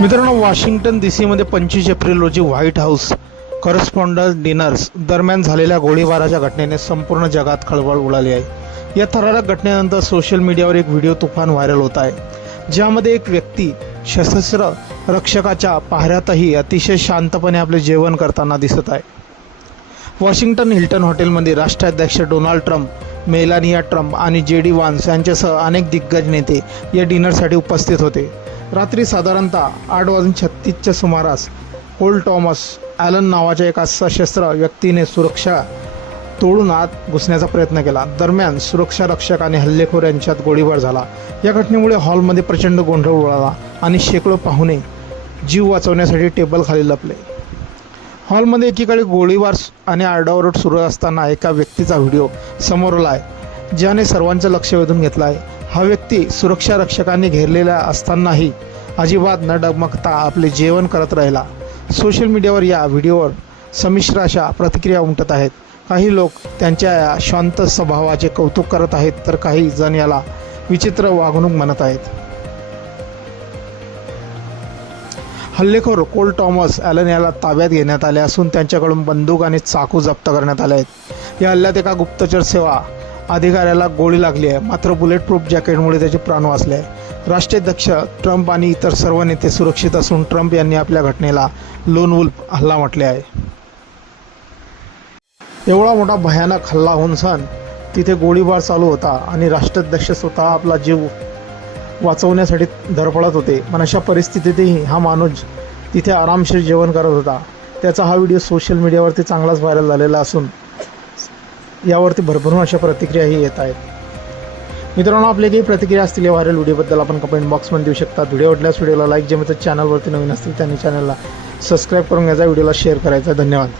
मित्रांनो, Washington DC मध्ये 25 April रोजी व्हाईट हाऊस करस्पॉन्डन्स डिनर्स दरम्यान झालेल्या गोळीबाराच्या घटनेने संपूर्ण जगात खळबळ उडाली आहे। या थरारक घटनेनंतर सोशल मीडियावर एक व्हिडिओ तुफान व्हायरल होत आहे, ज्यामध्ये एक व्यक्ती सशस्त्र रक्षकाच्या पाहऱ्यातही अतिशय शांतपणे आपले जेवण करताना दिसत आहे। वॉशिंग्टन हिल्टन हॉटेलमध्ये राष्ट्राध्यक्ष डोनाल्ड ट्रम्प, मेलानिया ट्रम्प आणि JD व्हान्स यांच्यासह अनेक दिग्गज नेते या डिनरसाठी उपस्थित होते। रात्री साधारणतः 8:36च्या सुमारास कोल टॉमस ॲलन नावाच्या एका सशस्त्र व्यक्तीने सुरक्षा तोडून आत घुसण्याचा प्रयत्न केला। दरम्यान सुरक्षा रक्षक आणि हल्लेखोर यांच्यात गोळीबार झाला। या घटनेमुळे हॉलमध्ये प्रचंड गोंधळ उडाला आणि शेकडो पाहुणे जीव वाचवण्यासाठी टेबल खाली लपले। हॉलमध्ये एकीकडे गोळीबार आणि आरडाओरड सुरू असताना एका व्यक्तीचा व्हिडिओ समोर आला आहे, ज्याने सर्वांचं लक्ष वेधून घेतलं आहे। हा व्यक्ती सुरक्षा रक्षकांनी घेरलेला असतानाही अजिबात न डगमगता आपले जेवण करत राहिला। सोशल मीडियावर या व्हिडिओवर संमिश्र अशा प्रतिक्रिया उमटत आहेत। काही लोक त्यांच्या या शांत स्वभावाचे कौतुक करत आहेत, तर काही जण याला विचित्र वागणूक म्हणत आहेत। हल्लेखोर कोल टॉमस ॲलन याला ताब्यात घेण्यात आले असून त्यांच्याकडून बंदूक आणि चाकू जप्त करण्यात आले आहेत। या हल्ल्यात एका गुप्तचर सेवा अधिकाऱ्याला गोळी लागली आहे, मात्र बुलेट प्रूफ जॅकेटमुळे त्याचे प्राण वाचले आहे। राष्ट्राध्यक्ष ट्रम्प आणि इतर सर्व नेते सुरक्षित असून ट्रम्प यांनी आपल्या घटनेला लोन वुल्फ हल्ला म्हटले आहे। एवढा मोठा भयानक हल्ला होऊन तिथे गोळीबार चालू होता आणि राष्ट्राध्यक्ष स्वतः आपला जीव वाचवण्यासाठी धडपडत होते, पण अशा परिस्थितीतही हा माणूस तिथे आरामशीर जेवण करत होता। त्याचा हा व्हिडिओ सोशल मीडियावरती चांगलाच व्हायरल झालेला असून यावरती भरभरून अशा प्रतिक्रियाही येत आहेत। मित्रांनो, आपली काही प्रतिक्रिया असतील या व्हायरल व्हिडिओबद्दल आपण कमेंट बॉक्समध्ये देऊ शकता। व्हिडिओ आवडल्यास व्हिडिओला लाईक, जे मित्र चॅनलवरती नवीन असतील त्यांनी चॅनलला सबस्क्राईब करून घ्यायचा, व्हिडिओला शेअर करायचा। धन्यवाद।